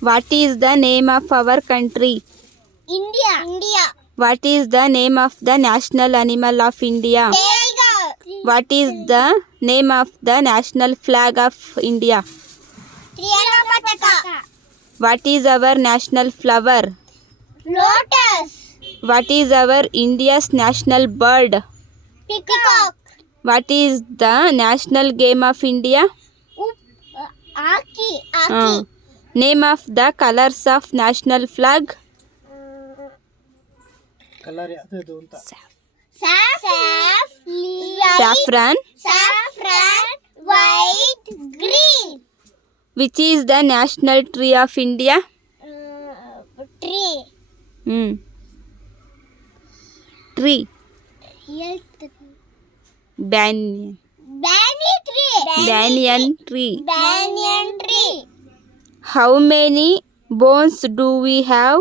What is the name of our country? India. What is the name of the national animal of India? Tiger. What is the name of the national flag of India? Triyanapataka. What is our national flower? Lotus. What is our India's national bird? Peacock. What is the national game of India? Aki. Name of the colors of national flag? Colour ಯಾವ್ದು ಅಂತ Saffron. Saffron. White. Green. Which is the national tree of India? Tree. Tree. Health. Banyan. Banyan tree. Banyan tree. How many bones do we have?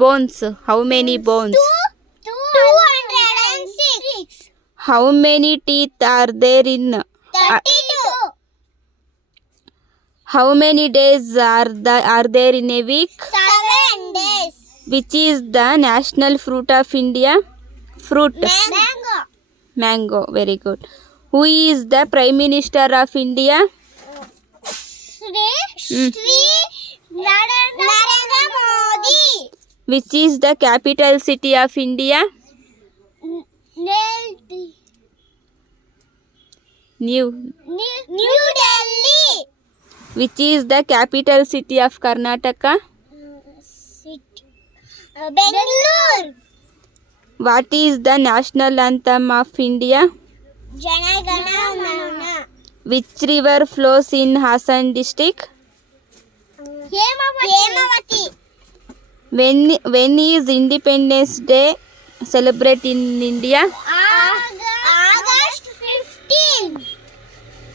Bones. How many bones? 206. How many teeth are there in? 32. How many days are there in a week? 7 days. Which is the national fruit of India? Fruit. Mango. Mango. Very good. Who is the Prime Minister of India? Shri Narendra Modi. Which is the capital city of India? New. Delhi. Which is the capital city of Karnataka? Bangalore. What is the national anthem of India? Jana Gana Mana. Which river flows in Hassan district? Hemavati. When is Independence Day celebrated in India?